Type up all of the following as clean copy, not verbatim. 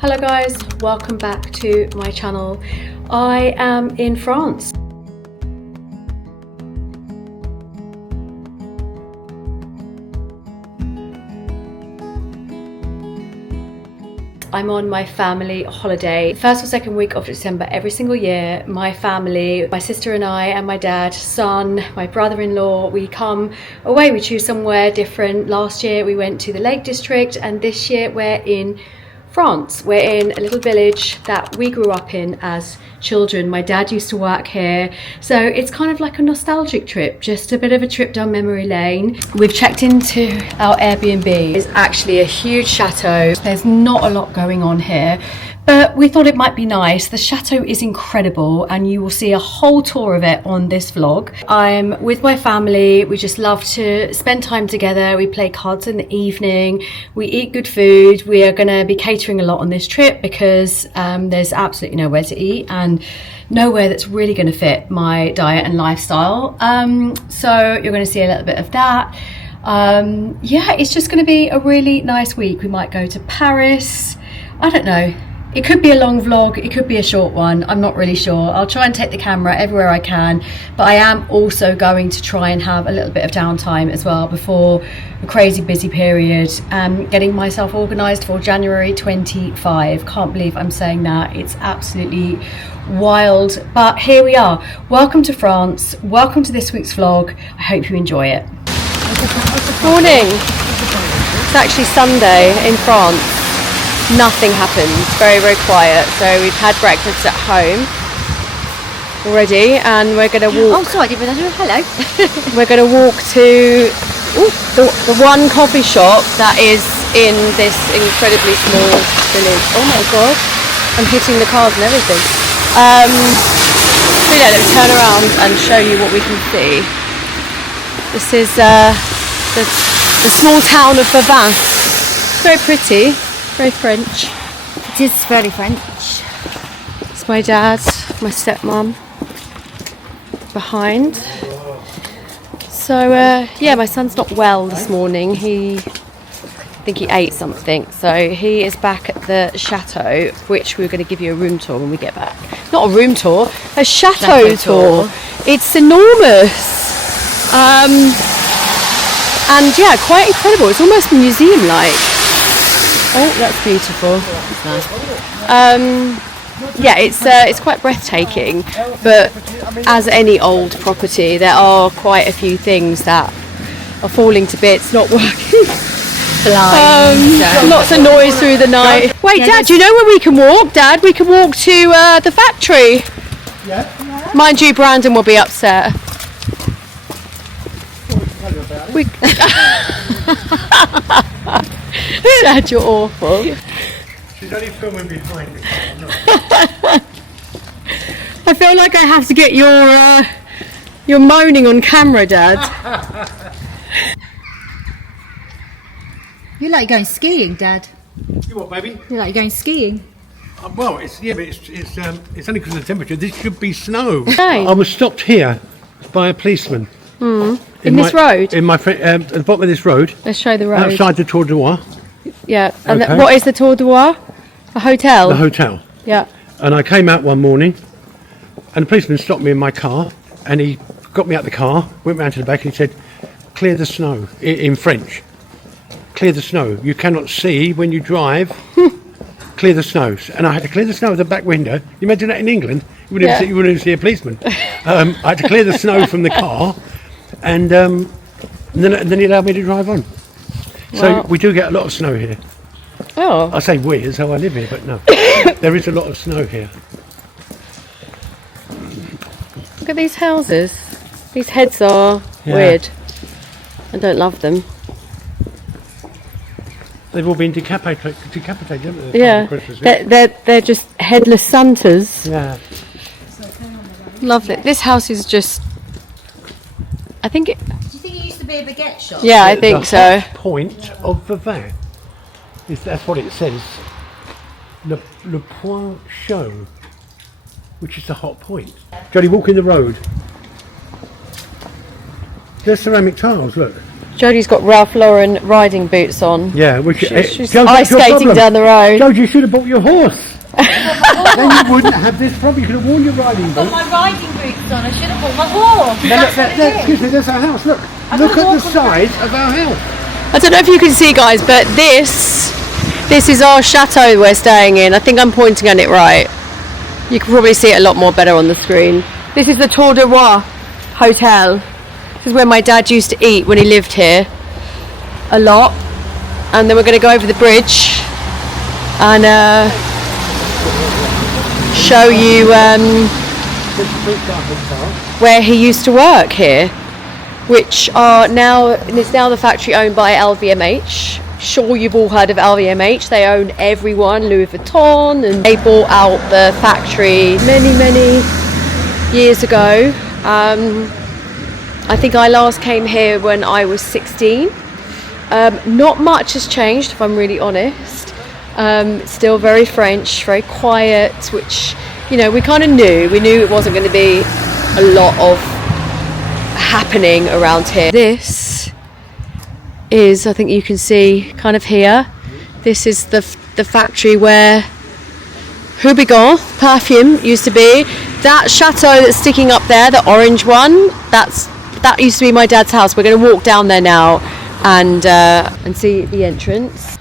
Hello guys, welcome back to my channel. I am in France. I'm on my family holiday. First or second week of December every single year, my family, my sister and I and my dad, son, my brother-in-law, we come away, we choose somewhere different. Last year we went to the Lake District and this year we're in France. We're in a little village that we grew up in as children. My dad used to work here, so it's kind of like a nostalgic trip, just a bit of a trip down memory lane. We've checked into our Airbnb. It's actually a huge chateau. There's not a lot going on here, but we thought it might be nice. The chateau is incredible and you will see a whole tour of it on this vlog. I'm with my family. We just love to spend time together. We play cards in the evening. We eat good food. We are going to be catering a lot on this trip because there's absolutely nowhere to eat and nowhere that's really going to fit my diet and lifestyle. So you're going to see a little bit of that. Yeah, it's just going to be a really nice week. We might go to Paris. I don't know. It could be a long vlog, it could be a short one, I'm not really sure. I'll try and take the camera everywhere I can, but I am also going to try and have a little bit of downtime as well before a crazy busy period. Getting myself organised for January 25. Can't believe I'm saying that, it's absolutely wild. But here we are. Welcome to France, welcome to this week's vlog. I hope you enjoy it. Morning. It's actually Sunday in France. Nothing happened, very quiet. So we've had breakfast at home already and we're going to walk. Oh sorry, I didn't realise. Hello. We're going to walk to the one coffee shop that is in this incredibly small village. Oh my god, I'm hitting the cars and everything. So yeah, let me turn around and show you what we can see. This is the small town of Bovaer. Very pretty. Very French. It is very French. It's my dad, my stepmom behind. So yeah, my son's not well this morning. I think he ate something. So he is back at the chateau, which we're going to give you a room tour when we get back. Not a room tour, a chateau tour. It's enormous. And yeah, quite incredible. It's almost museum-like. Oh, that's beautiful. Yeah, it's quite breathtaking, but as any old property, there are quite a few things that are falling to bits, not working. Lots of noise through the night. Wait, Dad, do you know where we can walk? Dad, we can walk to the factory. Yeah. Mind you, Brandon will be upset. Dad, you're awful. She's only filming behind me. I feel like I have to get your moaning on camera, Dad. You like going skiing, Dad? You what, baby? You like going skiing? Well, it's only because of the temperature. This should be snow. Okay. I was stopped here by a policeman. In this road? In my at the bottom of this road. Let's show the road. Outside the Tour de War. Yeah, and Okay. what is the Tour de War? A hotel? The hotel. Yeah. And I came out one morning, and the policeman stopped me in my car, and he got me out the car, went round to the back, and he said, "Clear the snow," in French. Clear the snow. You cannot see when you drive. Clear the snow. And I had to clear the snow with the back window. You imagine that in England? You wouldn't even see a policeman. I had to clear the snow from the car, and then he allowed me to drive on. So Wow. we do get a lot of snow here. Oh. I say we as how I live here, but no. There is a lot of snow here. Look at these houses. These heads are weird. I don't love them. They've all been decapitated, haven't they? Yeah. Christmas, They're just headless Santas. yeah. Lovely. This house is just, I think it, Do you think it used to be a baguette shop? yeah, I think the so. hot point of Bovaer. That's what it says. Le point chaud, which is the hot point. Jolly, walk in the road. There's ceramic tiles, look. Jodie's got Ralph Lauren riding boots on. Yeah, which She's Joe, ice that's your skating problem. down the road. Joe, you should have bought your horse. Then you wouldn't have this problem. You could have worn your riding I've got boots. my riding boots on. I should have bought my horse. Now, That's what it is. excuse me, there's our house. Look I'm at gonna the walk on size of our house. I don't know if you can see, guys, but this is our chateau we're staying in. I think I'm pointing at it right. You can probably see it a lot more better on the screen. This is the Tour de Roi Hotel. This is where my dad used to eat when he lived here a lot. And then we're going to go over the bridge and show you where he used to work here, which is now the factory owned by LVMH. Sure, you've all heard of LVMH. They own everyone, Louis Vuitton, and they bought out the factory many years ago. I think I last came here when I was 16. Not much has changed, if I'm really honest. Still very French, very quiet, which, you know, we kind of knew. We knew it wasn't going to be a lot of happening around here. This is, I think you can see kind of here, this is the factory where Houbigant perfume used to be. That chateau that's sticking up there, the orange one, that used to be my dad's house. We're going to walk down there now and see the entrance.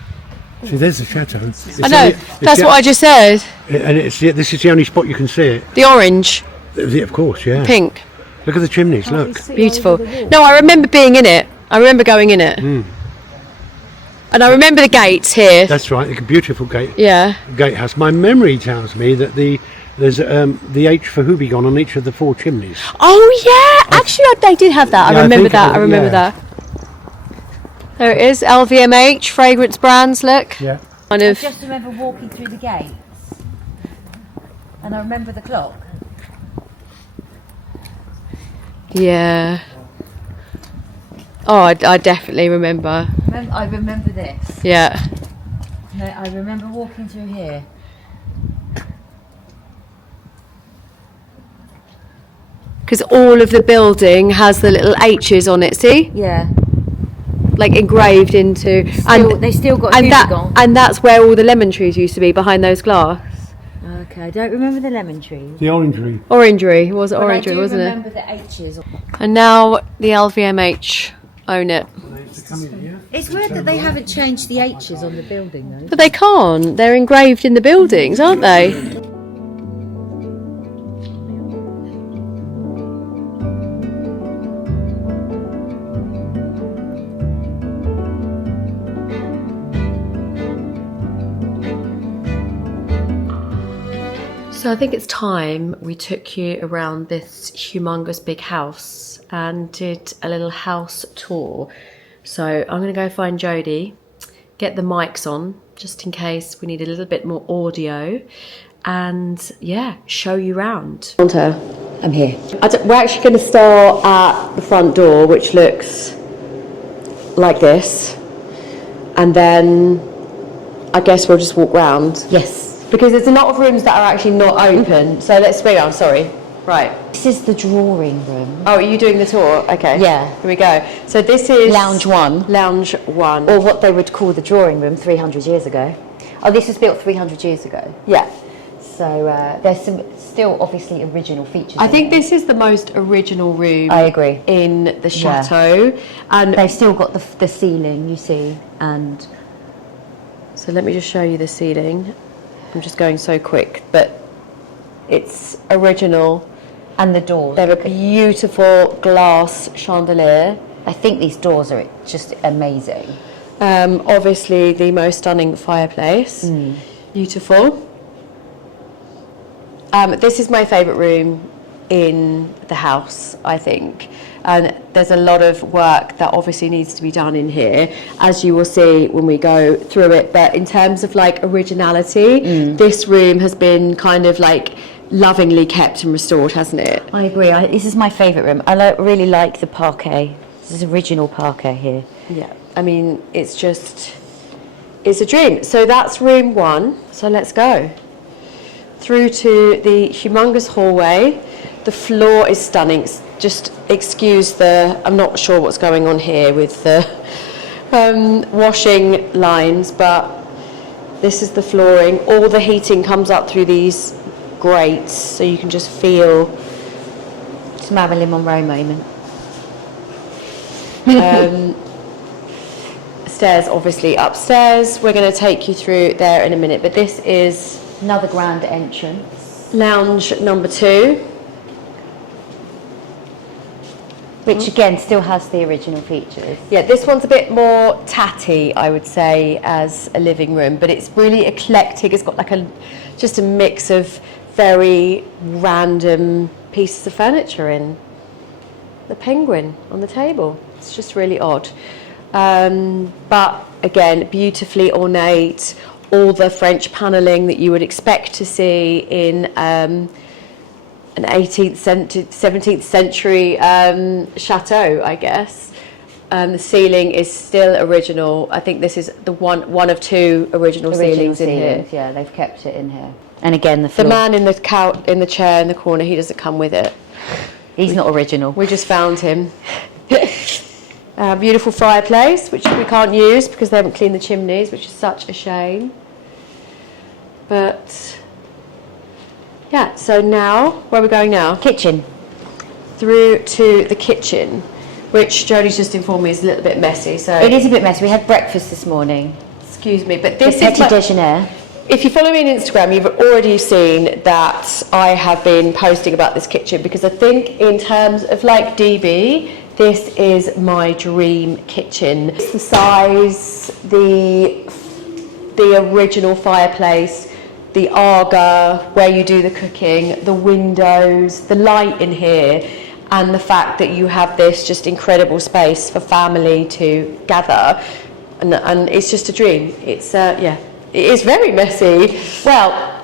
See, there's the chateau. I know, that's what I just said. And this is the only spot you can see it. The orange, Yeah, of course, yeah. pink, Look at the chimneys, look. beautiful. No, I remember being in it. I remember going in it. And I remember the gates here. That's right, a beautiful gatehouse. My memory tells me that there's the H for Houbigant on each of the 4 chimneys. Oh yeah, actually they did have that. Yeah, I remember think that. I it- remember yeah. that. There it is, LVMH fragrance brands. Look, Yeah. kind I of. just remember walking through the gates. And I remember the clock. Yeah. Oh, I definitely remember. I remember this. Yeah. No, I remember walking through here. Because all of the building has the little H's on it. See, Yeah. like engraved into. They still got and and that's where all the lemon trees used to be, behind those glass. Okay, I don't remember the lemon trees. The orangery. Orangery, it was But orangery, I do wasn't it? remember the H's. And now the LVMH own it. It's weird that they haven't changed the H's on the building though. But they can't. They're engraved in the buildings, aren't they? So I think it's time we took you around this humongous big house and did a little house tour. So I'm going to go find Jodie, get the mics on just in case we need a little bit more audio, and yeah, show you around. I'm here. We're actually going to start at the front door, which looks like this, and then I guess we'll just walk round. Yes. Because there's a lot of rooms that are actually not open. So let's spin around, sorry. Right. This is the drawing room. Oh, are you doing the tour? Okay. Yeah. Here we go. So this is... Lounge 1. Lounge 1. Or what they would call the drawing room 300 years ago. Oh, this was built 300 years ago. Yeah. So there's some still obviously original features. I think this is the most original room. I agree. In the chateau. And They've still got the ceiling, you see, and... So let me just show you the ceiling. I'm just going so quick, but it's original. And the doors. They're a beautiful glass chandelier. I think these doors are just amazing. Obviously the most stunning fireplace. Beautiful. This is my favourite room in the house, I think. And there's a lot of work that obviously needs to be done in here, as you will see when we go through it. But in terms of like originality, this room has been kind of like lovingly kept and restored, hasn't it? I agree. This is my favourite room. I really like the parquet. This is original parquet here. Yeah, I mean, it's a dream. So that's room 1. So let's go through to the humongous hallway. The floor is stunning. It's just excuse I'm not sure what's going on here with the washing lines, but this is the flooring. All the heating comes up through these grates, so you can just feel. It's a Marilyn Monroe moment. Stairs, obviously upstairs. We're going to take you through there in a minute, but this is Another grand entrance. lounge number 2. Which again still has the original features. Yeah, this one's a bit more tatty, I would say, as a living room, but it's really eclectic. It's got like just a mix of very random pieces of furniture in. The penguin on the table. It's just really odd. But again, beautifully ornate. All the French panelling that you would expect to see in an 18th century, 17th century château, I guess. The ceiling is still original. I think this is the one of 2 original ceilings in here. Yeah, they've kept it in here. And again, the floor. The man in the chair in the corner, he doesn't come with it. He's not original. We just found him. Beautiful fireplace, which we can't use because they haven't cleaned the chimneys, which is such a shame. But yeah, so now, where are we going now? Kitchen. Through to the kitchen, which Jodie's just informed me is a little bit messy. So It is a bit messy. We had breakfast this morning. excuse me, but The this petit is déjeuner. if you follow me on Instagram, you've already seen that I have been posting about this kitchen, because I think in terms of like DB, this is my dream kitchen. It's the size, the original fireplace, the Aga where you do the cooking, the windows, the light in here, and the fact that you have this just incredible space for family to gather, and it's just a dream. It's yeah. It is very messy. Well,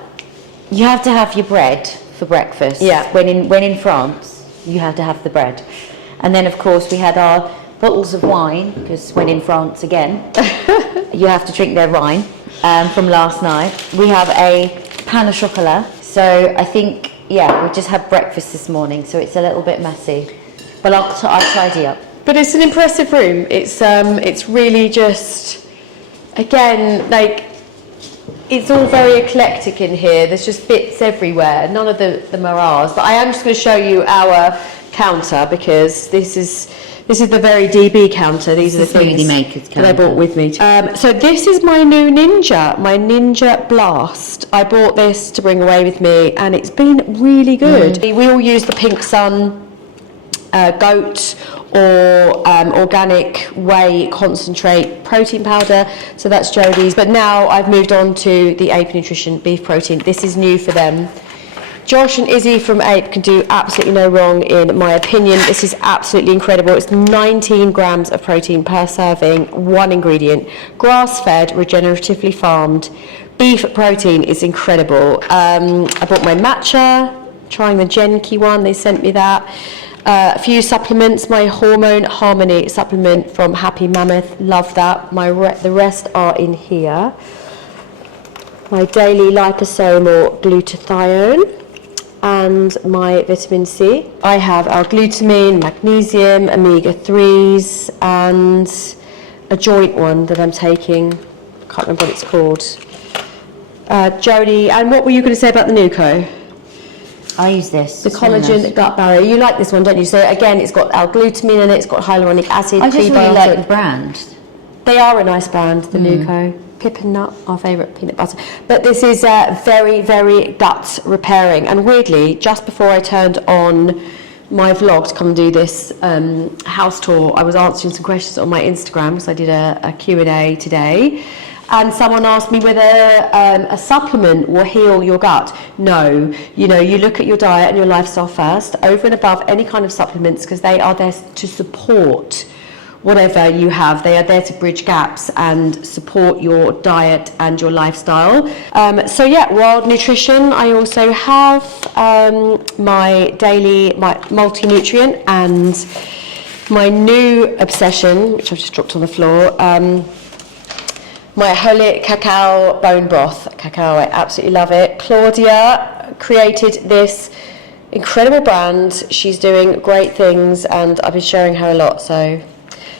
you have to have your bread for breakfast. Yeah. When in France, you have to have the bread. And then, of course, we had our bottles of wine, because when in France again, you have to drink their wine, from last night. We have a pain au chocolat. So I think, yeah, we just had breakfast this morning, so it's a little bit messy. But I'll tidy up. But it's an impressive room. It's really just, again, like, it's all very eclectic in here. There's just bits everywhere. None of them are ours. But I am just going to show you our counter, because this is the very DB counter. These are the things Smoothie Maker's that I counter. bought with me. So this is my new my Ninja Blast. I bought this to bring away with me, and it's been really good. We all use the Pink Sun goat or organic whey concentrate protein powder, so that's Jodie's. But now I've moved on to the Ape Nutrition beef protein. This is new for them. Josh and Izzy from Ape can do absolutely no wrong, in my opinion. This is absolutely incredible. It's 19 grams of protein per serving, one ingredient, grass-fed, regeneratively farmed. Beef protein is incredible. I bought my matcha, trying the Genki one, they sent me that. A few supplements, my Hormone Harmony supplement from Happy Mammoth, love that. The rest are in here. My daily liposome or glutathione, and my vitamin C. I have L-glutamine, magnesium, omega-3s, and a joint one that I'm taking. Can't remember what it's called. Jodie, and what were you going to say about the Nuco? I use this. The collagen gut barrier. You like this one, don't you? So again, it's got L-glutamine in it, it's got hyaluronic acid, I just really prebiotic. like the brand. They are a nice brand, the Nuco. Pippin Nut, our favourite peanut butter. But this is very, very gut repairing. And weirdly, just before I turned on my vlog to come and do this house tour, I was answering some questions on my Instagram, because I did a Q&A today. And someone asked me whether a supplement will heal your gut. No, you look at your diet and your lifestyle first, over and above any kind of supplements, because they are there to support whatever you have. They are there to bridge gaps and support your diet and your lifestyle. So yeah, Wild Nutrition. I also have my daily multi-nutrient, and my new obsession, which I've just dropped on the floor, my Holy Cacao Bone Broth. Cacao, I absolutely love it. Claudia created this incredible brand. She's doing great things, and I've been sharing her a lot. So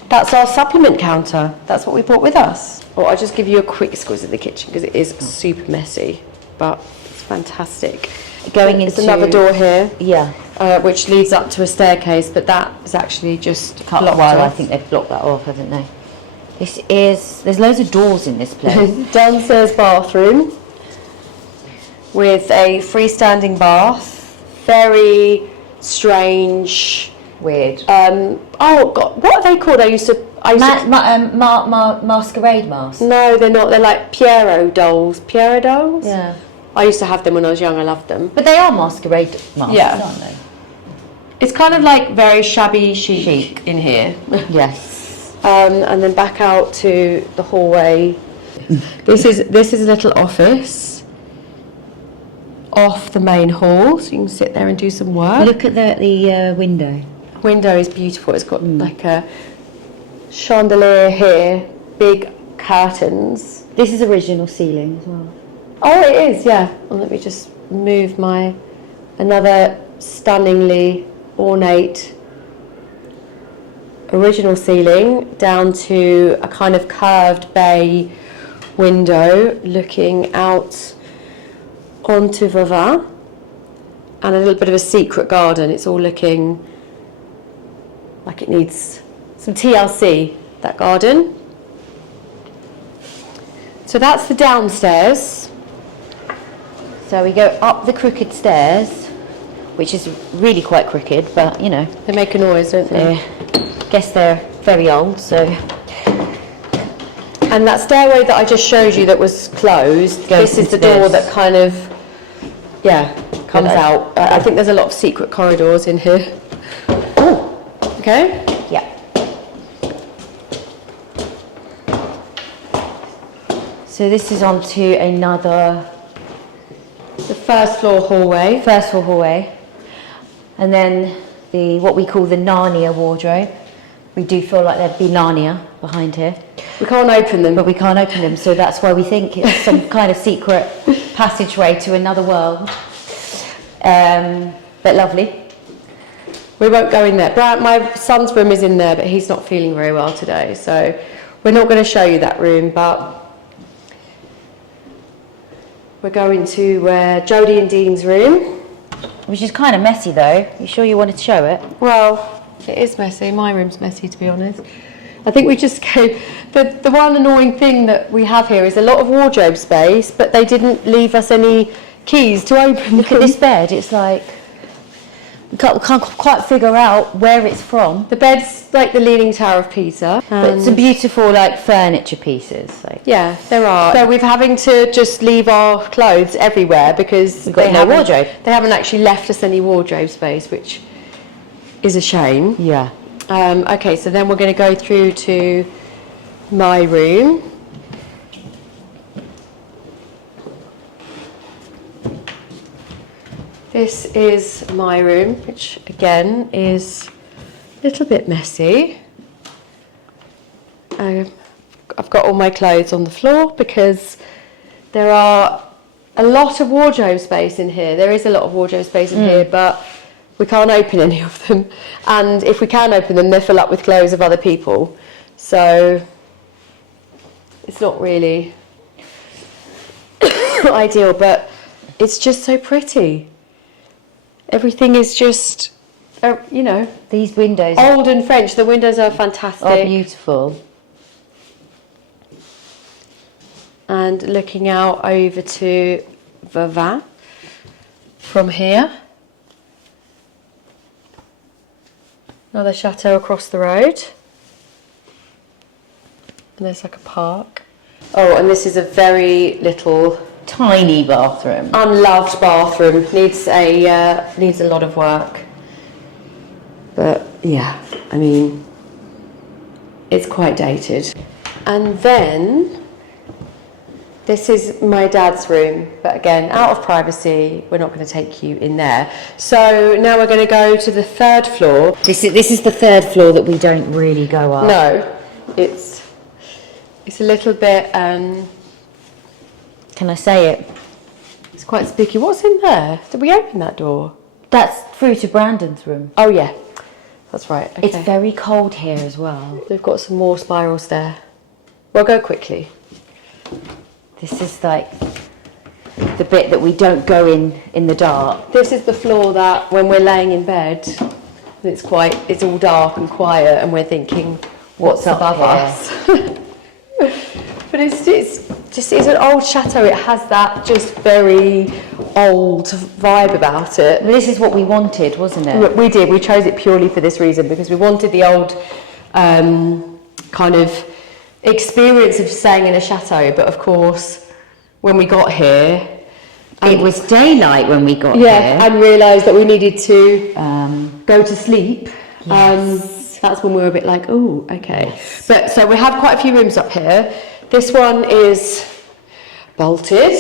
that's our supplement counter. That's what we brought with us. Or I'll just give you a quick squiz of the kitchen because it is super messy, but it's fantastic. Going There's into another door here. Yeah. Which leads up to a staircase, but that is actually just blocked Well, I off. think they've blocked that off, haven't they? There's loads of doors in this place. Downstairs bathroom with a freestanding bath. Very strange. Weird. Oh God, what are they called? I used to. Masquerade masks. No, they're not. They're like Pierrot dolls. Pierrot dolls. Yeah. I used to have them when I was young. I loved them. But they are masquerade masks, Yeah. aren't they? It's kind of like very shabby chic in here. Yes. And then back out to the hallway. This is a little office off the main hall, so you can sit there and do some work. Look at the window. Window is beautiful. It's got like a chandelier here, big curtains. This is original ceiling as well. Oh, it is, yeah. Well, let me just move another stunningly ornate original ceiling down to a kind of curved bay window looking out onto Bovaer, and a little bit of a secret garden. It's all looking like it needs some TLC, that garden. So that's the downstairs. So we go up the crooked stairs, which is really quite crooked, but you know. They make a noise, don't they? Guess they're very old, so. And that stairway that I just showed you that was closed, this is the door that kind of, comes out. I think there's a lot of secret corridors in here. Oh, Okay. yeah. So this is on to another The first floor hallway. first floor hallway, and then what we call the Narnia wardrobe. We do feel like there'd be Narnia behind here, We can't open them. but we can't open them, so that's why we think it's some kind of secret passageway to another world. But lovely. We won't go in there. My son's room is in there, but he's not feeling very well today, so we're not going to show you that room, but we're going to Jodie and Dean's room. Which is kind of messy though. You sure you wanted to show it? Well, it is messy. My room's messy, to be honest. I think we just go. The one annoying thing that we have here is a lot of wardrobe space, but they didn't leave us any keys to open. Look at this bed. It's like we can't quite figure out where it's from. The bed's like the Leaning Tower of Pisa. But some beautiful like furniture pieces. Like Yeah, there are. So we're having to just leave our clothes everywhere because We've got no wardrobe. They haven't actually left us any wardrobe space, which is a shame. yeah. Okay, so then we're going to go through to my room. This is my room, which again is a little bit messy. I've got all my clothes on the floor because there are a lot of wardrobe space in here. There is a lot of wardrobe space in here, but we can't open any of them. And if we can open them, they fill up with clothes of other people. So it's not really ideal, but it's just so pretty. Everything is just, These windows old and French. The windows are fantastic. are beautiful. And looking out over to Bovaer from here. Another chateau across the road. And there's like a park. Oh, and this is a very little, Tiny bathroom. unloved bathroom. Needs a lot of work. But yeah, I mean, it's quite dated. And then this is my dad's room, but again, out of privacy, we're not going to take you in there. So now we're going to go to the third floor. This is the third floor that we don't really go up. No, it's a little bit, Can I say it? it's quite spooky. What's in there? Did we open that door? That's through to Brandon's room. Oh yeah, that's right. Okay. It's very cold here as well. We've got some more spirals there. We'll go quickly. This is like the bit that we don't go in the dark. This is the floor that when we're laying in bed, it's all dark and quiet, and we're thinking, what's up above here? us? But it's an old chateau. It has that just very old vibe about it. This is what we wanted, wasn't it? We did. We chose it purely for this reason, because we wanted the old kind of experience of staying in a chateau. But of course, when we got here, It was daylight when we got here, here. and realised that we needed to go to sleep. Yes. That's when we were a bit like, oh, okay. Yes. But so we have quite a few rooms up here. This one is bolted,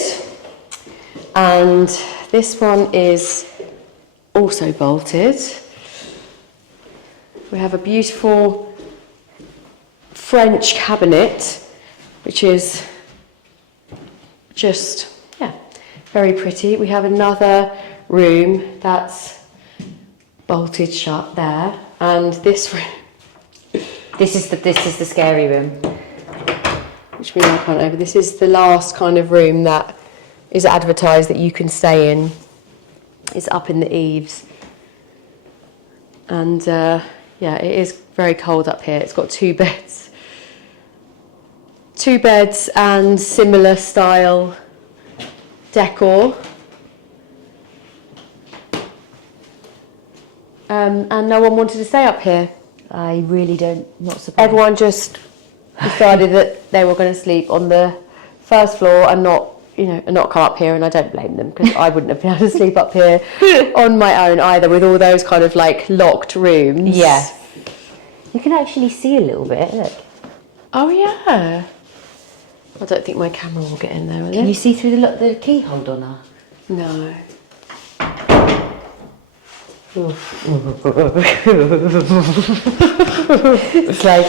and this one is also bolted. We have a beautiful French cabinet, which is just, very pretty. We have another room that's bolted shut there, and this room. This is the scary room. Which means I can't open. This is the last kind of room that is advertised that you can stay in. It's up in the eaves. And it is very cold up here. It's got 2 beds. 2 beds and similar style decor. And no one wanted to stay up here. I really not surprised. Everyone just decided that they were going to sleep on the first floor and not come up here, and I don't blame them, because I wouldn't have been able to sleep up here on my own either, with all those kind of like locked rooms. Yeah. You can actually see a little bit, look. Oh yeah. I don't think my camera will get in there, will Can it? you see through the keyhole on her? No. It's like,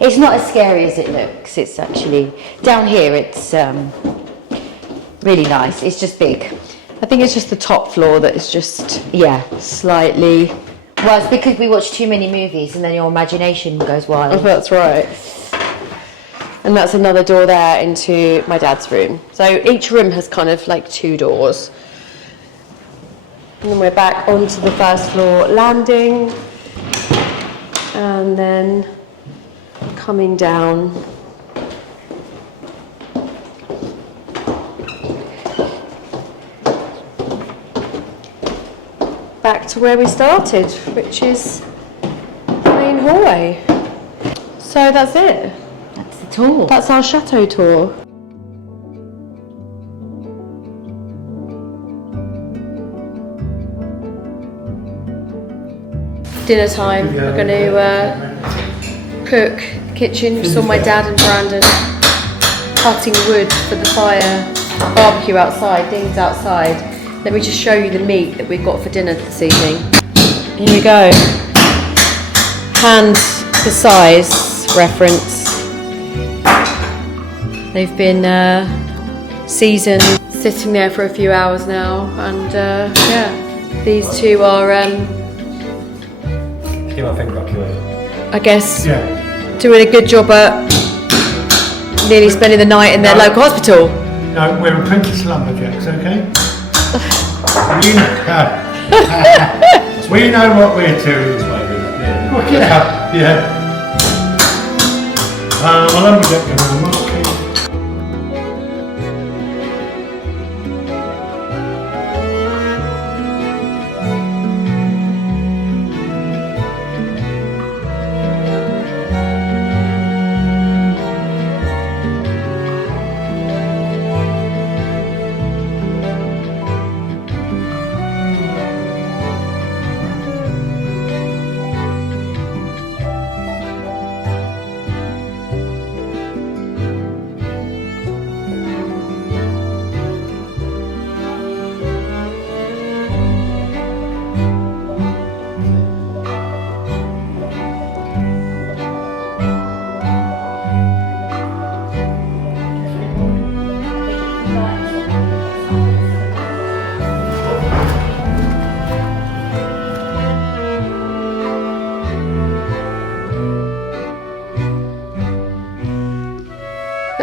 it's not as scary as it looks. It's actually, down here it's really nice. It's just big. I think it's just the top floor that is just slightly. Well, it's because we watch too many movies and then your imagination goes wild. Oh, that's right. And that's another door there into my dad's room. So each room has kind of like 2 doors. And then we're back onto the first floor landing. And then coming down. Back to where we started, which is the main hallway. So that's it. That's the tour. That's our chateau tour. Dinner time. We're going to cook the kitchen. Saw my dad and Brandon cutting wood for the fire. Barbecue outside, Dean's outside. Let me just show you the meat that we've got for dinner this evening. Here we go. Hand the size reference. They've been seasoned, sitting there for a few hours now, and these two are, I guess, doing a good job at nearly spending the night in their local hospital. No, we're apprentice lumberjacks, okay? We know what we're doing. Work it out, lumberjack.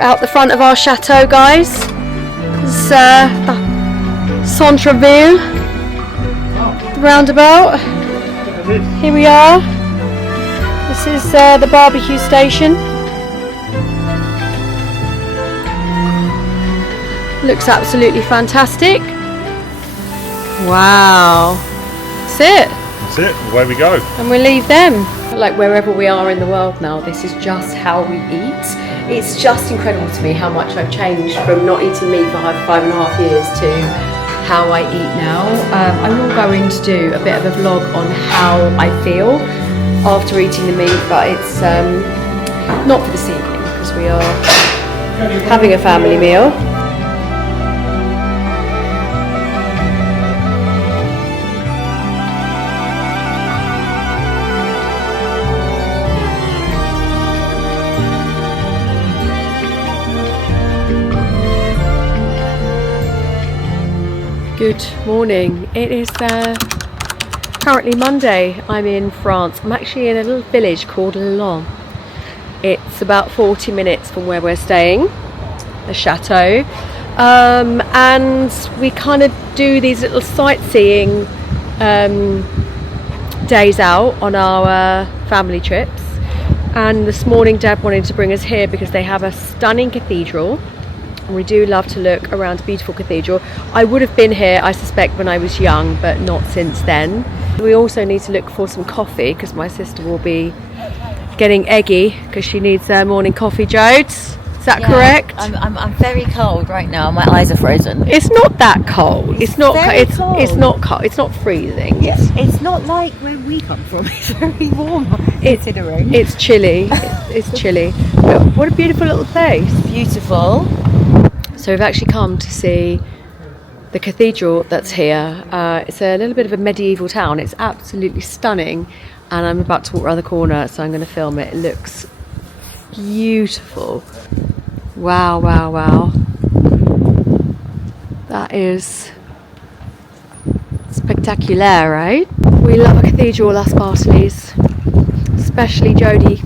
out the front of our chateau, guys. It's the Centreville roundabout. Here we are. This is the barbecue station. Looks absolutely fantastic. Wow. That's it. That's it. Away we go. And we leave them. Like wherever we are in the world now, this is just how we eat. It's just incredible to me how much I've changed from not eating meat for 5.5 years to how I eat now. I will go in to do a bit of a vlog on how I feel after eating the meat, but it's not for this evening because we are having a family meal. Good morning. It is currently Monday. I'm in France. I'm actually in a little village called Laon. It's about 40 minutes from where we're staying, the chateau. And we kind of do these little sightseeing days out on our family trips. And this morning Dad wanted to bring us here because they have a stunning cathedral. We do love to look around a beautiful cathedral. I would have been here, I suspect, when I was young, but not since then. We also need to look for some coffee because my sister will be getting eggy because she needs her morning coffee. Jodes, is that correct? I'm very cold right now. My eyes are frozen. It's not that cold. It's not. It's not cold. It's not freezing. Yes, it's not like where we come from. It's very warm considering. It's chilly. It's chilly. But what a beautiful little place. Beautiful. So we've actually come to see the cathedral that's here. It's a little bit of a medieval town. It's absolutely stunning, and I'm about to walk around the corner, so I'm going to film it. It looks beautiful. Wow, wow, wow. That is spectacular, right? We love a cathedral, us Bartleys, especially Jodie.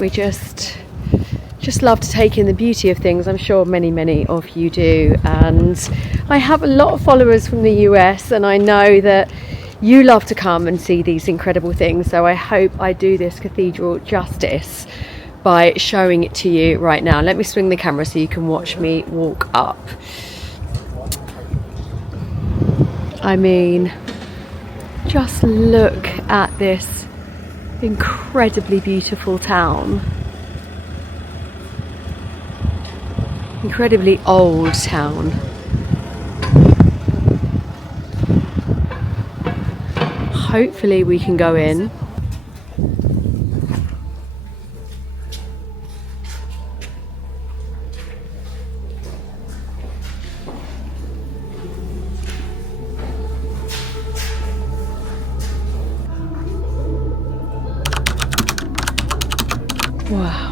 We just love to take in the beauty of things. I'm sure many of you do, and I have a lot of followers from the US, and I know that you love to come and see these incredible things, so I hope I do this cathedral justice by showing it to you right now. Let me swing the camera so you can watch me walk up. I mean, just look at this incredibly beautiful town. Incredibly old town. Hopefully we can go in. Wow.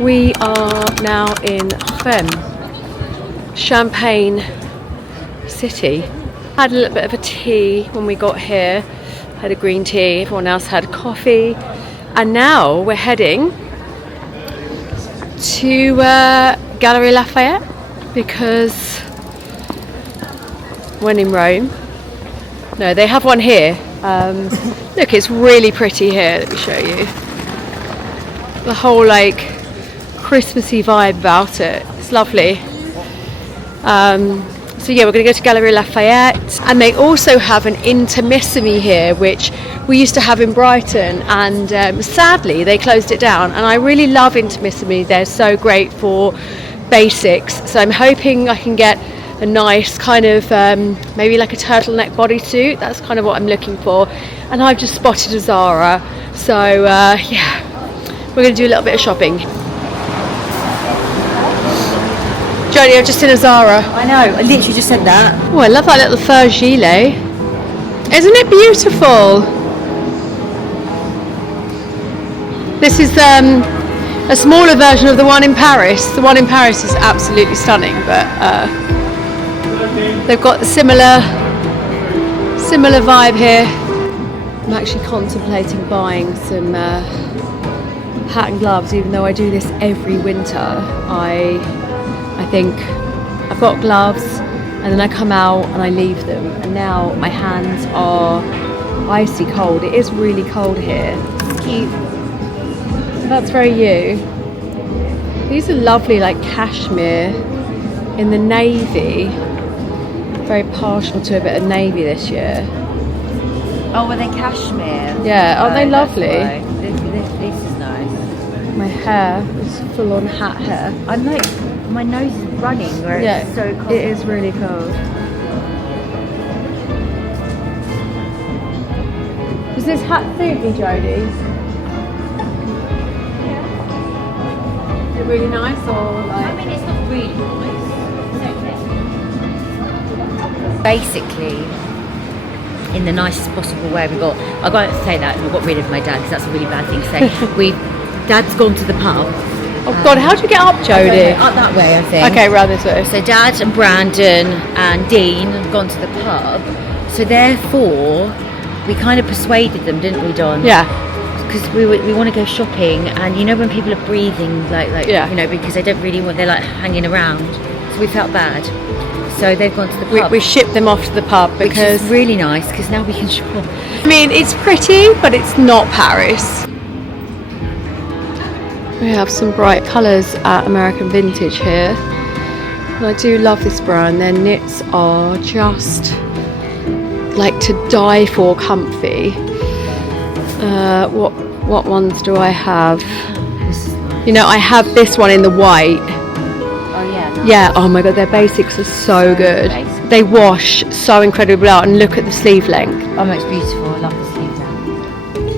We are now in Reims, Champagne City. Had a little bit of a tea when we got here, had a green tea, everyone else had coffee, and now we're heading to Galerie Lafayette because One in Rome. No, they have one here. Look, it's really pretty here. Let me show you. The whole like Christmassy vibe about it. It's lovely. So yeah, we're going to go to Gallery Lafayette, and they also have an Intermissimi here, which we used to have in Brighton, and sadly they closed it down. And I really love Intermissimi. They're so great for basics. So I'm hoping I can get a nice kind of maybe like a turtleneck bodysuit. That's kind of what I'm looking for. And I've just spotted a Zara. So yeah, we're going to do a little bit of shopping. Jodie, I've just seen a Zara. I know, I literally just said that. Oh, I love that little fur gilet. Isn't it beautiful? This is a smaller version of the one in Paris. The one in Paris is absolutely stunning, but they've got a similar vibe here. I'm actually contemplating buying some hat and gloves, even though I do this every winter. I think I've got gloves and then I come out and I leave them, and now my hands are icy cold. It is really cold here. It's cute. That's very you. These are lovely, like cashmere in the navy. Very partial to a bit of navy this year. Oh, were they cashmere? Yeah, aren't they lovely? This is nice. My hair is full on hat hair. I'm like, my nose is running where it's so cold. It is really cold. Does this hat suit me, Jodie? Is it really nice or like? I mean, it's not really nice. It's okay. Basically, in the nicest possible way, I got to say that I got rid of my dad because that's a really bad thing to say. Dad's gone to the pub. Oh God, how do you get up, Jodie? Up that way, I think. Okay, round this way. So Dad and Brandon and Dean have gone to the pub. So therefore, we kind of persuaded them, didn't we, Don? Yeah. Because we want to go shopping, and you know when people are breathing, like yeah. you know, because they don't really want, they're like hanging around. So we felt bad. So they've gone to the pub. We shipped them off to the pub because which is really nice because now we can shop. I mean, it's pretty, but it's not Paris. We have some bright colours at American Vintage here, and I do love this brand. Their knits are just like to die for comfy. What ones do I have? This is nice. You know, I have this one in the white. Oh yeah. Nice. Yeah, oh my God, their basics are so good. Basic. They wash so incredibly well, and look at the sleeve length. Oh, it's beautiful. I love the sleeve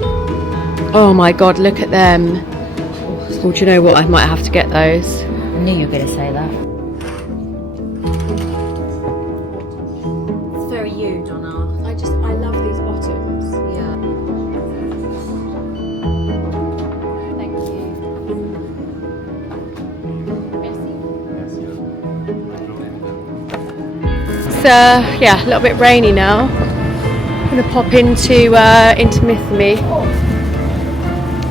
down. Oh my God, look at them. Well, do you know what? I might have to get those. I knew you were going to say that. It's very you, Donna. I love these bottoms. Yeah. Thank you. It's yeah, a little bit rainy now. I'm gonna pop into Intermissimi.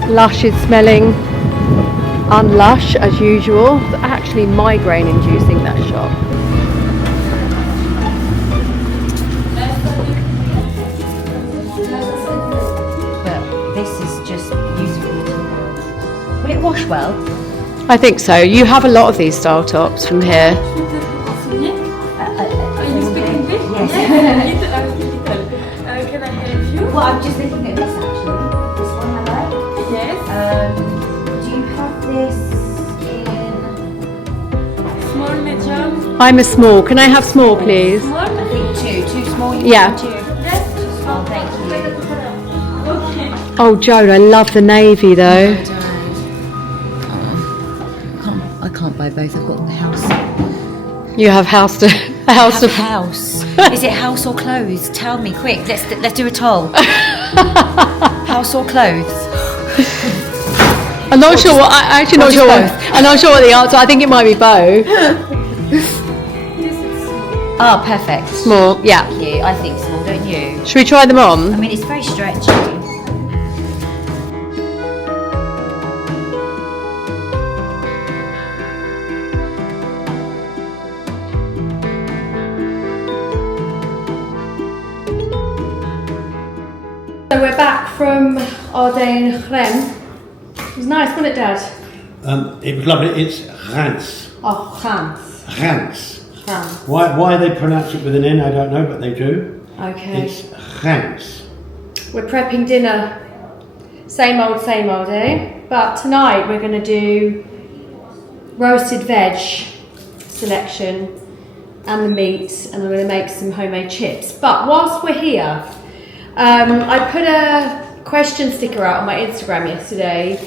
Lush is smelling unlush as usual. It's actually migraine inducing, that shop. But this is just beautiful. Will it wash well? I think so. You have a lot of these style tops from here. Yes. Can I help you? Well, I'm just looking at this actually. This one I like. Yes. Do you have this in? Small, medium. I'm a small. Can I have small, please? Small. I think two small. You Yeah. want two? Yes. Oh, thank you. Okay. Oh, Joan, I love the navy though. I can't buy both. I've got the house. You have a house to House. Is it house or clothes? Tell me quick. Let's do a toll. House or clothes? I'm not sure what. I'm actually not sure. I'm not sure what the answer. I think it might be both. Ah, perfect. Small. Yeah. Thank you. I think small, don't you? Should we try them on? I mean, it's very stretchy. from our day in Reims. It was nice, wasn't it, Dad? It was lovely. It's Reims. Oh, Reims. Reims. Reims. Why they pronounce it with an N, I don't know, but they do. Okay. It's Reims. We're prepping dinner. Same old, eh? But tonight we're going to do roasted veg selection and the meat, and I'm going to make some homemade chips. But whilst we're here, I put a question sticker out on my Instagram yesterday,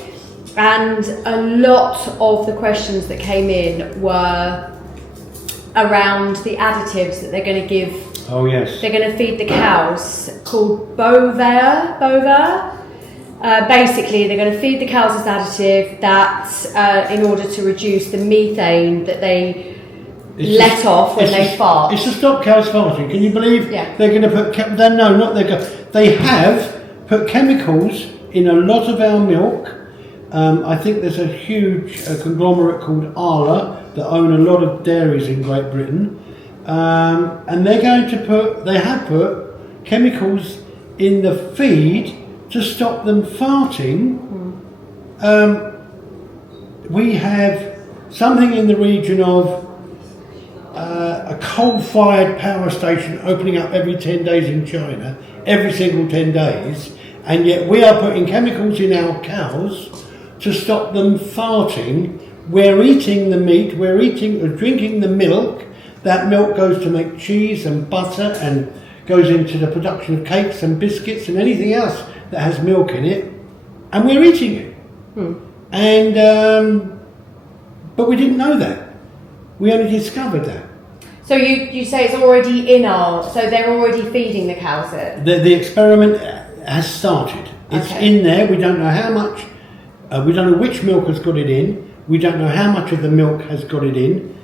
and a lot of the questions that came in were around the additives that they're going to give. Oh yes. They're going to feed the cows, called Bovaer. Basically, they're going to feed the cows this additive that, in order to reduce the methane that they let off when they fart. It's to stop cows farting. Can you believe Yeah. they're going to put? They have put chemicals in a lot of our milk. I think there's a huge conglomerate called Arla that own a lot of dairies in Great Britain, and they have put chemicals in the feed to stop them farting. We have something in the region of a coal-fired power station opening up every 10 days in China, every single 10 days, and yet we are putting chemicals in our cows to stop them farting. We're eating the meat, we're drinking the milk. That milk goes to make cheese and butter and goes into the production of cakes and biscuits and anything else that has milk in it, and we're eating it. And but we didn't know that. We only discovered that. So you say it's already in so they're already feeding the cows it? The experiment has started. It's Okay. in there. We don't know how much. We don't know which milk has got it in. We don't know how much of the milk has got it in.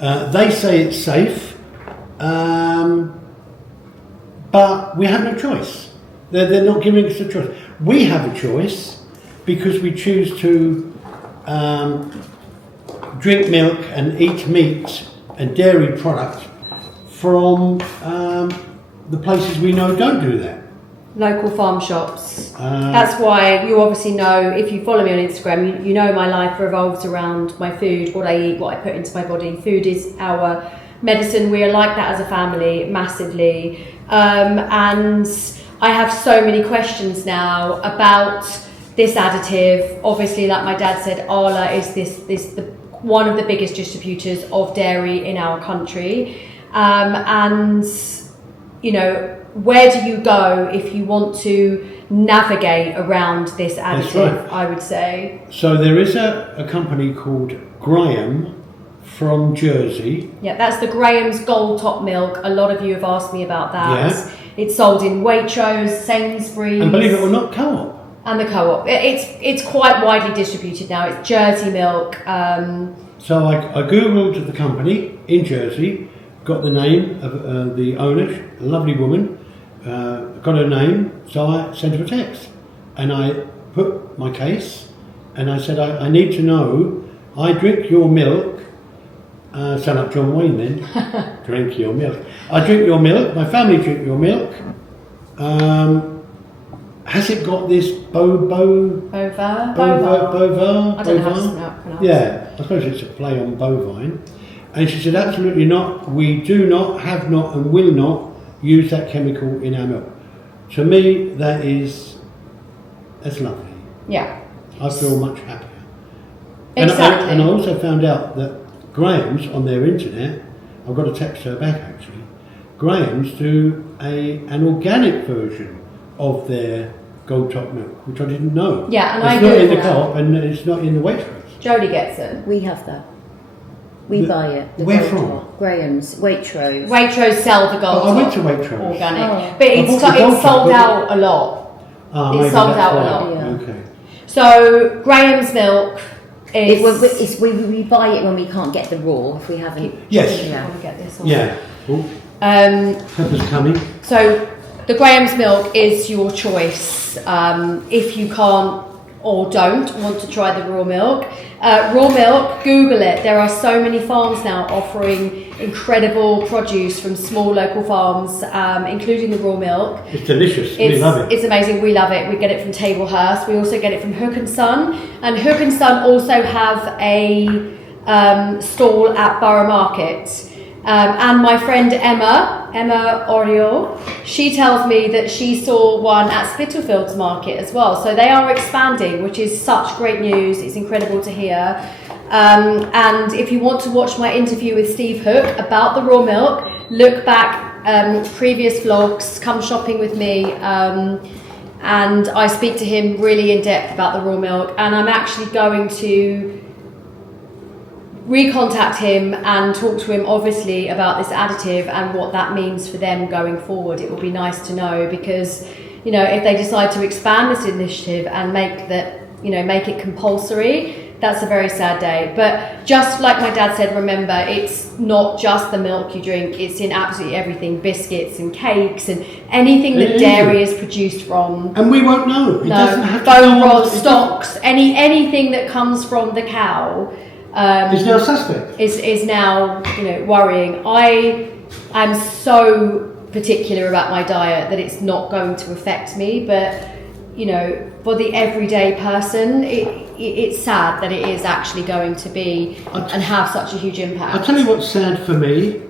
They say it's safe, but we have no choice. They're not giving us a choice. We have a choice because we choose to drink milk and eat meat and dairy products from the places we know don't do that. Local farm shops. That's why you obviously know, if you follow me on Instagram, you know my life revolves around my food, what I eat, what I put into my body. Food is our medicine. We are like that as a family, massively. And I have so many questions now about this additive. Obviously, like my dad said, Arla is one of the biggest distributors of dairy in our country. And, you know, where do you go if you want to navigate around this additive? That's right. I would say. So there is a company called Graham from Jersey. Yeah, that's the Graham's Gold Top Milk. A lot of you have asked me about that. Yeah. It's sold in Waitrose, Sainsbury's, And believe it or not, Co-op. and the Co-op. It's quite widely distributed now. It's Jersey milk. So I googled the company in Jersey, got the name of the owner, a lovely woman, got her name, so I sent her a text. And I put my case, and I said, I need to know, I drink your milk, sound like John Wayne then, drink your milk. I drink your milk, my family drink your milk. Has it got this Bovaer. Bovaer? I don't know how to Bovaer? pronounce it. Yeah, I suppose it's a play on bovine. And she said, absolutely not. We do not, have not, and will not use that chemical in our milk. To me, that's lovely. Yeah. I feel much happier. Exactly. And I also found out that Graham's on their internet, I've got to text her back actually, Graham's do an organic version of their Gold Top milk, which I didn't know. Yeah, and it's I not in the Googled that. Co-op and it's not in the Waitrose. Jodie gets it. We have that. We buy it. The Where Gold from? Top. Graham's, Waitrose. Waitrose sell the Gold But I went Top to Waitrose. organic, Oh. but I bought the Gold it's Top, sold but- out a lot. Maybe sold that's out a why. lot. Yeah. Okay. So Graham's milk is. We buy it when we can't get the raw, if we haven't. Yes. I Yeah. want to get this on. Yeah. Oh, Um, Pepper's coming. So the Graham's milk is your choice. If you can't or don't want to try the raw milk. Raw milk, Google it. There are so many farms now offering incredible produce from small local farms, including the raw milk. It's delicious. We love it. It's amazing. We love it. We get it from Tablehurst. We also get it from Hook and Son. And Hook and Son also have a stall at Borough Market. And my friend Emma Oriol, she tells me that she saw one at Spitalfields Market as well. So they are expanding, which is such great news. It's incredible to hear. And if you want to watch my interview with Steve Hook about the raw milk, look back previous vlogs, come shopping with me. And I speak to him really in depth about the raw milk. And I'm actually going to recontact him and talk to him obviously about this additive and what that means for them going forward. It will be nice to know, because you know, if they decide to expand this initiative and make it compulsory, that's a very sad day. But just like my dad said, remember, it's not just the milk you drink, it's in absolutely everything, biscuits and cakes and anything that dairy is produced from. And we won't know. It doesn't have to bone broth, stocks, anything that comes from the cow is now suspect. Is now, worrying. I'm so particular about my diet that it's not going to affect me, but for the everyday person, it's sad that it is actually going to be and have such a huge impact. I'll tell you what's sad for me.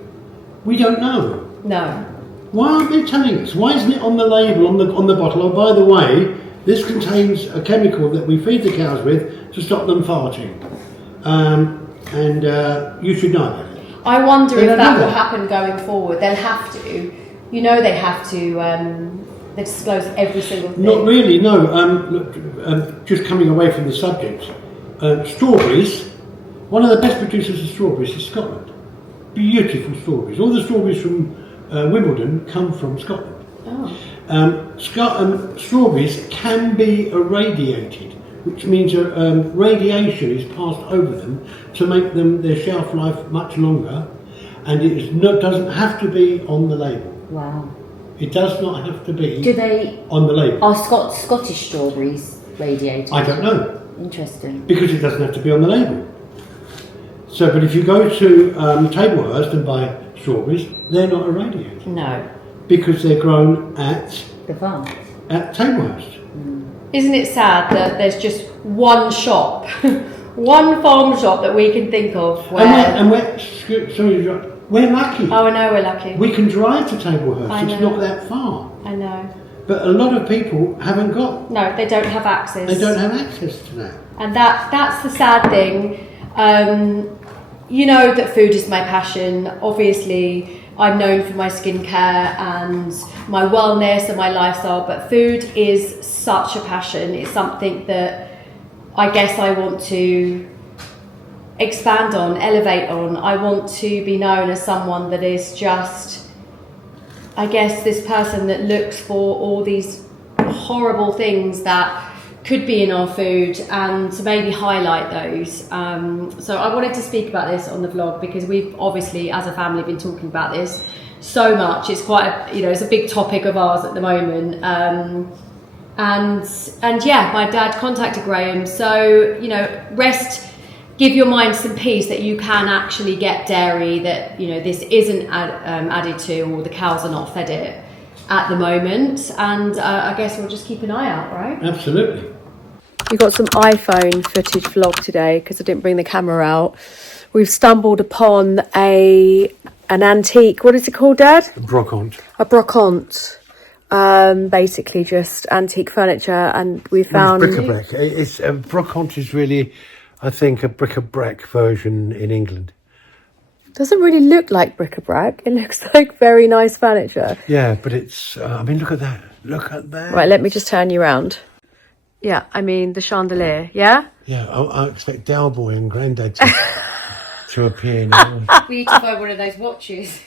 We don't know. No. Why aren't they telling us? Why isn't it on the label, on the bottle? Oh, by the way, this contains a chemical that we feed the cows with to stop them farting. And you should know that. I wonder if that will happen going forward. They'll have to. They have to disclose every single thing. Not really, no. Look, just coming away from the subject, strawberries, one of the best producers of strawberries is Scotland. Beautiful strawberries. All the strawberries from Wimbledon come from Scotland. Oh. Strawberries can be irradiated, which means radiation is passed over them to make their shelf life much longer, and it doesn't have to be on the label. Wow. It does not have to be on the label. Are Scottish strawberries radiated? I don't know. Interesting. Because it doesn't have to be on the label. So, but if you go to Tablehurst and buy strawberries, they're not irradiated. No. Because they're grown at the farm. At Tablehurst. Isn't it sad that there's just one shop, one farm shop that we can think of where... We're lucky. Oh, I know, we're lucky. We can drive to Tablehurst. It's not that far. I know. But a lot of people haven't got... No, they don't have access. They don't have access to that. And that's the sad thing. You know that food is my passion. Obviously, I'm known for my skincare and my wellness and my lifestyle, but food is such a passion. It's something that I guess I want to expand on, elevate on. I want to be known as someone that is just, I guess, this person that looks for all these horrible things that could be in our food and to maybe highlight those. So I wanted to speak about this on the vlog because we've obviously, as a family, been talking about this so much. It's quite it's a big topic of ours at the moment. And yeah, my dad contacted Graham. So, give your mind some peace that you can actually get dairy, that this isn't added to, or the cows are not fed it at the moment. And I guess we'll just keep an eye out, right? Absolutely. We got some iPhone footage vlog today because I didn't bring the camera out. We've stumbled upon an antique. What is it called, Dad? A brocante. A brocante. Basically just antique furniture, and we found... bric-a-brac. It's brocante is really, I think, a bric-a-brac version in England. Doesn't really look like bric-a-brac. It looks like very nice furniture. Yeah, but it's... look at that. Look at that. Right, let me just turn you around. Yeah, the chandelier, yeah? Yeah, I expect Dalboy and Grandad to appear now. We need to buy one of those watches.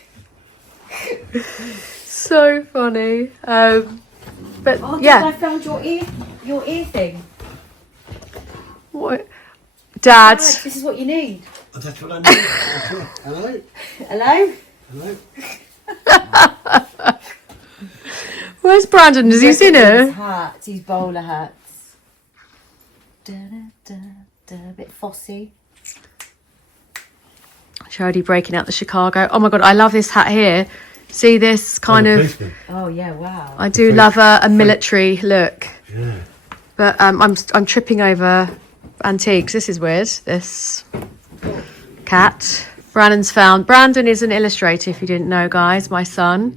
So funny. But Dad, I found your ear thing. What? Dad. This is what you need. Oh, that's what I need. Hello? Hello? Hello? Where's Brandon? Has he seen her? His hats, his bowler hats. A bit fussy. Jodie breaking out the Chicago. Oh my god, I love this hat here. See this kind of. Oh yeah, wow. I do love a military look. Yeah. But I'm tripping over antiques. This is weird. This cat. Brandon is an illustrator, if you didn't know, guys. My son.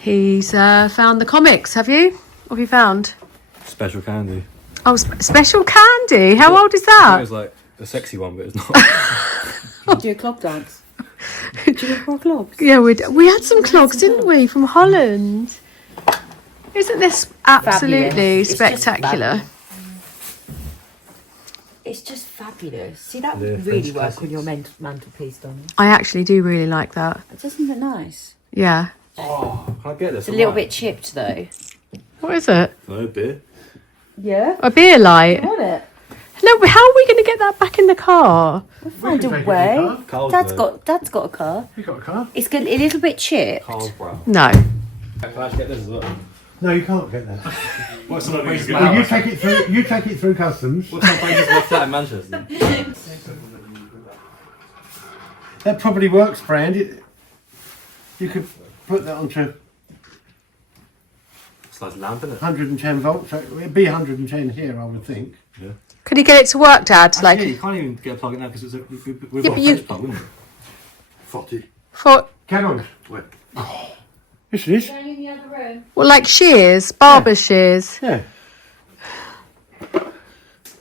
He's found the comics. Have you? What have you found? Special candy. Oh, special candy. How old is It that? was like a sexy one, but it's not. Do a clog dance. Do you have clogs? Yeah, we had some clogs, didn't we, from Holland? Isn't this absolutely Fabulous. It's just spectacular? It's just fabulous. See, that Yeah, would really French work on classics. your mantelpiece, Donny. I actually do really like that. Doesn't it nice? Yeah. Oh, can I get this? It's a little bit chipped though. What is it? No beer. Yeah. A beer light? Want it? No, but how are we going to get that back in the car? We'll find can a take it in way. the car. Carl's Dad's got a car. You got a car? It's good, a little bit chipped. Carl's brown. No. Can I get this as well? No, you can't get that. What's the places Well, you take it through. You take it through customs. What's the places left out in Manchester? That probably works, Brand. You could put that onto It's like a lamp, isn't it? 110 volts. So it'd be 110 here, I would think. Could you get it to work, Dad? Yeah, Like, you can't even get a plug in now because we've Yeah, got but a you- French plug, wouldn't we? 40. for Get on. Wait. Yes, it is. well, like shears, barber shears. Yeah.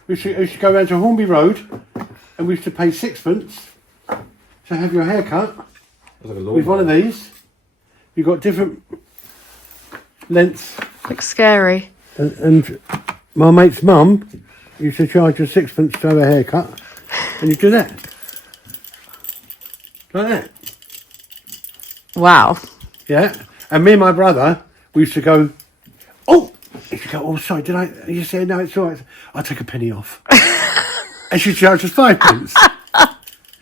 We used to go round to Hornby Road and we used to pay sixpence to have your hair cut It's like a with one of these. You've got different lengths. Looks scary. And my mate's mum used to charge us sixpence to have a haircut. And you do that. Like that. Wow. Yeah. And me and my brother, we used to go, oh! He used to go, oh, sorry, did I? And you say, no, it's all right. I'll take a penny off. And she charged us 5 pence.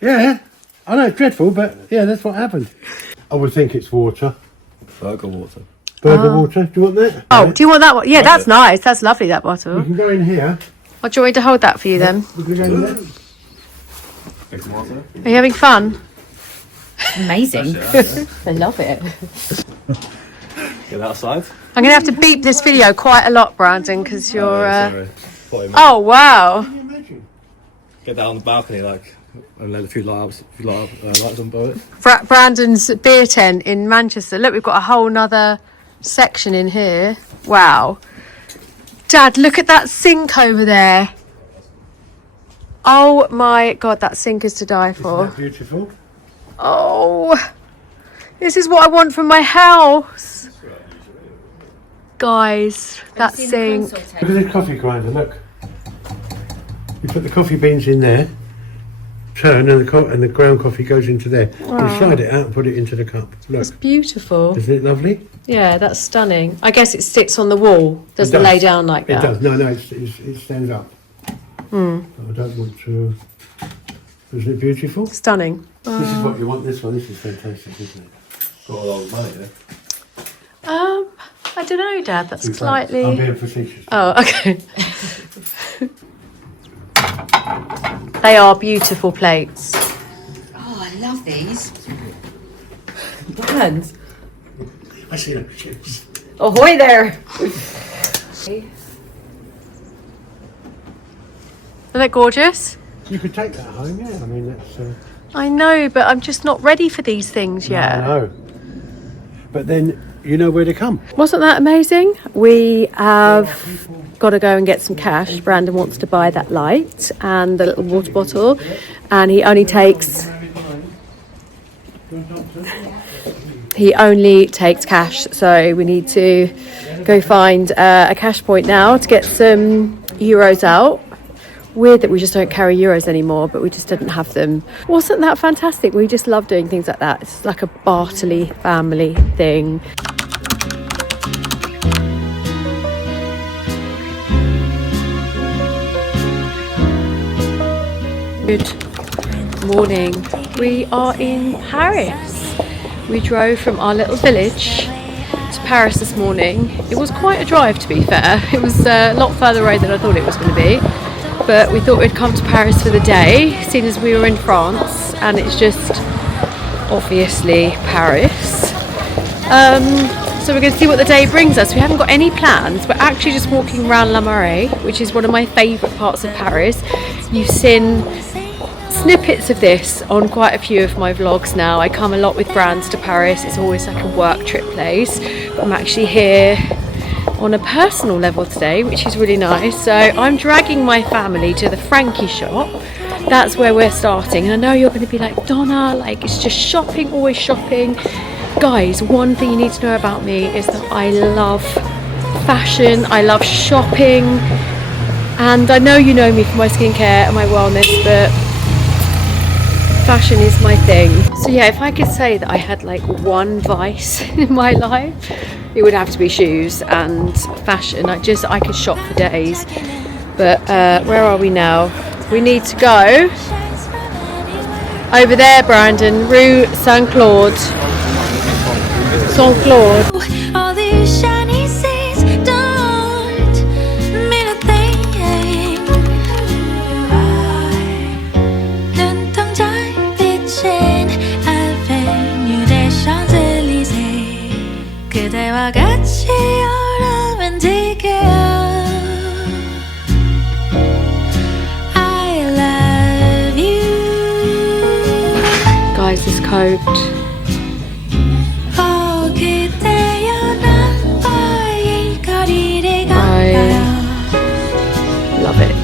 Yeah. I know, it's dreadful, but yeah, that's what happened. I would think it's water. Burger water. Burger water. Do you want that? Oh, do you want that one? Yeah, that's nice. That's lovely, that We bottle. can go in here. What do you want me to hold that for you then? We can go in there. Take some water. Are you having fun? Amazing. I love it. Get that aside. I'm going to have to beep this video quite a lot, Brandon, because you're... Sorry. Put it in. Oh, wow. Can you imagine? Get that on the balcony, like, and let a few lights on above it. Brandon's beer tent in Manchester. Look, we've got a whole nother section in here. Wow. Dad, look at that sink over there. Oh my God, that sink is to die Isn't for. that beautiful? Oh, this is what I want from my house. Guys, that sink. Look at this coffee grinder, look. You put the coffee beans in there, turn, and the ground coffee goes into there. You slide it out and put it into the cup. Look, It's beautiful. isn't it lovely? Yeah, that's stunning. I guess it sits on the wall. Doesn't It does. lay down like It that. does. No, it stands up. I don't want to... Isn't it beautiful? Stunning. This is what you want, this one. This is fantastic, isn't it? Got a lot of money there. I don't know, Dad. That's I'm slightly... being facetious. Oh, okay. They are beautiful plates. Oh, I love these. Brands. I see those chips. Ahoy there. Are they gorgeous? You could take that home, yeah. I mean, that's... I know, but I'm just not ready for these things yet. I know. But then you know where to come. Wasn't that amazing? We have got to go and get some cash. Brandon wants to buy that light and the little water bottle, and he only takes cash. So we need to go find a cash point now to get some euros out. Weird that we just don't carry euros anymore, but we just didn't have them. Wasn't that fantastic? We just love doing things like that. It's like a Bartley family thing. Good morning. We are in Paris. We drove from our little village to Paris this morning. It was quite a drive, to be fair. It was a lot further away than I thought it was going to be. but we thought we'd come to Paris for the day, seeing as we were in France, and it's just obviously Paris. So we're going to see what the day brings us. We haven't got any plans. We're actually just walking around La Marais, which is one of my favourite parts of Paris. You've seen snippets of this on quite a few of my vlogs now. I come a lot with brands to Paris. It's always like a work trip place. But I'm actually here on a personal level today, which is really nice. So I'm dragging my family to the Frankie Shop. That's where we're starting. And I know you're going to be like, Donna, like it's just shopping, always shopping. Guys, one thing you need to know about me is that I love fashion, I love shopping, and I know you know me for my skincare and my wellness, but fashion is my thing. So yeah, if I could say that I had like one vice in my life, it would have to be shoes and fashion. I could shop for days. But where are we now? We need to go over there, Brandon, Rue Saint-Claude. Saint-Claude. All these shiny seas don't mean a thing. 눈동자에 비친 Avenue des Champs-Élysées 그대와 같이 오르면 지겨 I love you. Guys, this coat. Love it.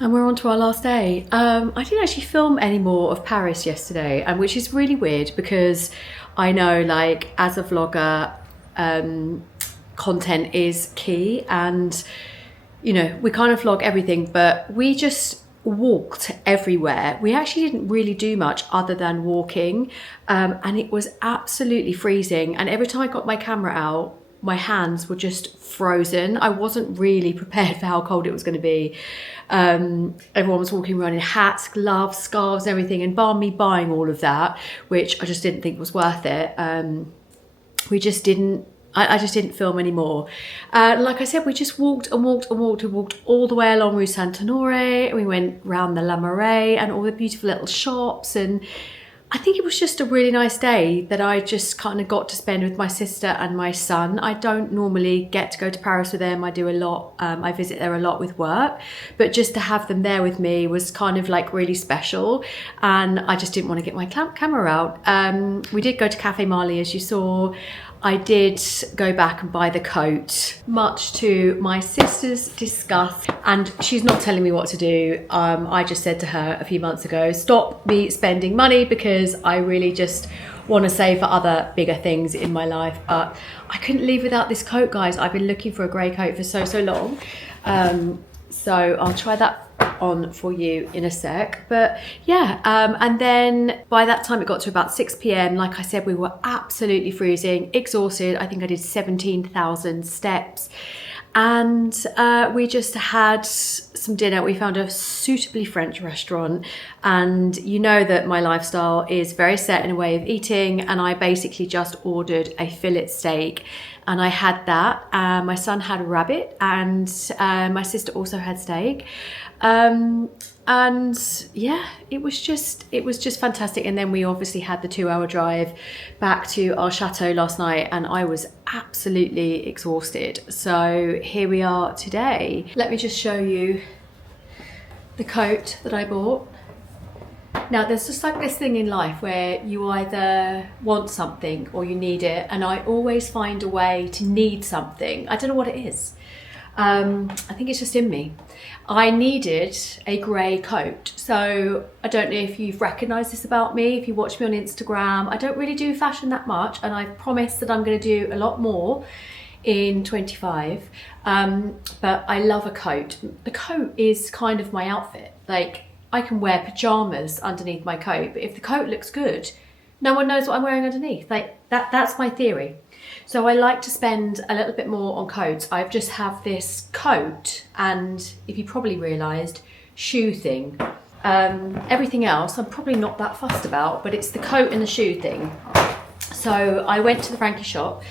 And we're on to our last day. I didn't actually film any more of Paris yesterday, and which is really weird because I know, like, as a vlogger, content is key, and you know, we kind of vlog everything, but we just walked everywhere. We actually didn't really do much other than walking, and it was absolutely freezing. And every time I got my camera out, my hands were just frozen. I wasn't really prepared for how cold it was going to be. Everyone was walking around in hats, gloves, scarves, everything, and bar me buying all of that, which I just didn't think was worth it. I just didn't film anymore. Like I said, we just walked and walked and walked and walked all the way along Rue Saint-Honoré, and we went round the La Marais and all the beautiful little shops, and I think it was just a really nice day that I just kind of got to spend with my sister and my son. I don't normally get to go to Paris with them. I do a lot. I visit there a lot with work, but just to have them there with me was kind of like really special. And I just didn't want to get my camera out. We did go to Café Marley, as you saw. I did go back and buy the coat, much to my sister's disgust, and she's not telling me what to do. I just said to her a few months ago, stop me spending money because I really just want to save for other bigger things in my life. But I couldn't leave without this coat, guys. I've been looking for a grey coat for so long. So I'll try that on for you in a sec. But yeah, and then by that time it got to about 6 p.m. Like I said, we were absolutely freezing, exhausted. I think I did 17,000 steps, and we just had some dinner. We found a suitably French restaurant, and you know that my lifestyle is very set in a way of eating, and I basically just ordered a fillet steak, and I had that. My son had a rabbit, and my sister also had steak. And yeah, it was just fantastic. And then we obviously had the 2-hour drive back to our chateau last night, and I was absolutely exhausted. So here we are today. Let me just show you the coat that I bought. Now, there's just like this thing in life where you either want something or you need it, and I always find a way to need something. I don't know what it is. I think it's just in me. I needed a grey coat. So I don't know if you've recognised this about me, if you watch me on Instagram. I don't really do fashion that much, and I've promised that I'm going to do a lot more in 25. But I love a coat. The coat is kind of my outfit. Like, I can wear pyjamas underneath my coat, but if the coat looks good, no one knows what I'm wearing underneath. Like that's my theory. So I like to spend a little bit more on coats. I just have this coat and, if you probably realised, shoe thing. Everything else I'm probably not that fussed about, but it's the coat and the shoe thing. So I went to the Frankie Shop,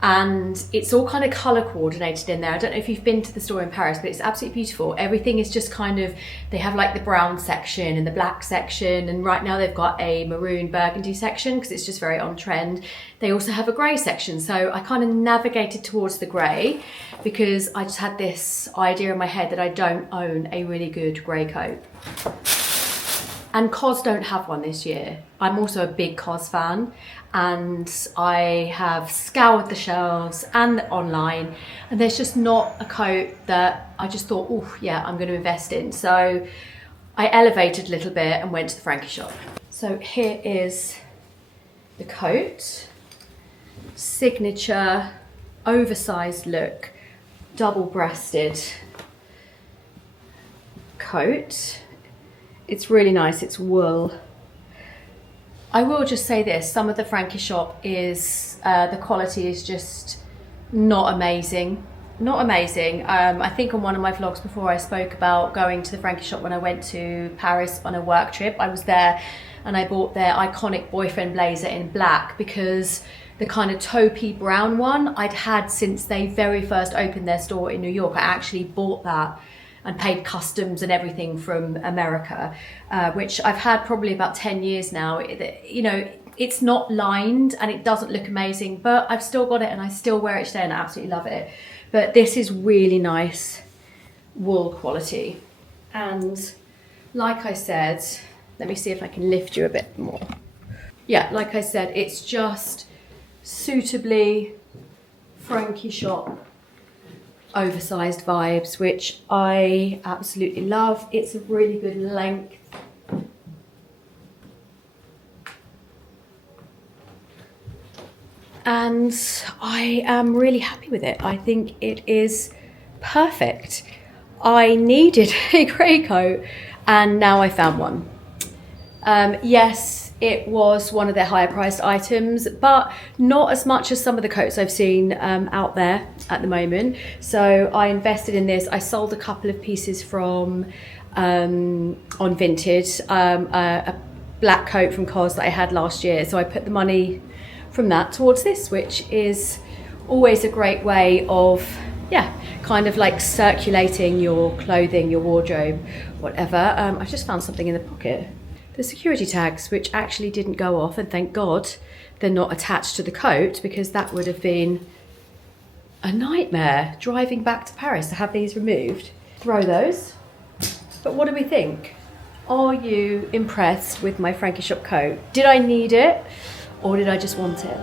and it's all kind of colour coordinated in there. I don't know if you've been to the store in Paris, but it's absolutely beautiful. Everything is just kind of, they have like the brown section and the black section, and right now they've got a maroon burgundy section because it's just very on trend. They also have a grey section, so I kind of navigated towards the grey because I just had this idea in my head that I don't own a really good grey coat. And COS don't have one this year. I'm also a big COS fan, and I have scoured the shelves and online, and there's just not a coat that I just thought, oh yeah, I'm going to invest in. So I elevated a little bit and went to the Frankie Shop. So here is the coat, signature, oversized look, double-breasted coat. It's really nice, it's wool. I will just say this, some of the Frankie Shop is, the quality is just not amazing. Not amazing. I think on one of my vlogs before I spoke about going to the Frankie Shop when I went to Paris on a work trip. I was there and I bought their iconic boyfriend blazer in black because the kind of taupey brown one I'd had since they very first opened their store in New York. I actually bought that and paid customs and everything from America, which I've had probably about 10 years now. You know, it's not lined and it doesn't look amazing, but I've still got it and I still wear it today and I absolutely love it. But this is really nice wool quality. And like I said, let me see if I can lift you a bit more. Yeah, like I said, it's just suitably Frankie Shop oversized vibes, which I absolutely love. It's a really good length. And I am really happy with it. I think it is perfect. I needed a grey coat and now I found one. Yes, it was one of their higher priced items, but not as much as some of the coats I've seen out there at the moment. So I invested in this. I sold a couple of pieces from on Vinted, a black coat from COS that I had last year. So I put the money from that towards this, which is always a great way of, yeah, kind of like circulating your clothing, your wardrobe, whatever. I just found something in the pocket. The security tags, which actually didn't go off, and thank God they're not attached to the coat, because that would have been a nightmare driving back to Paris to have these removed. Throw those. But what do we think? Are you impressed with my Frankie Shop coat? Did I need it or did I just want it?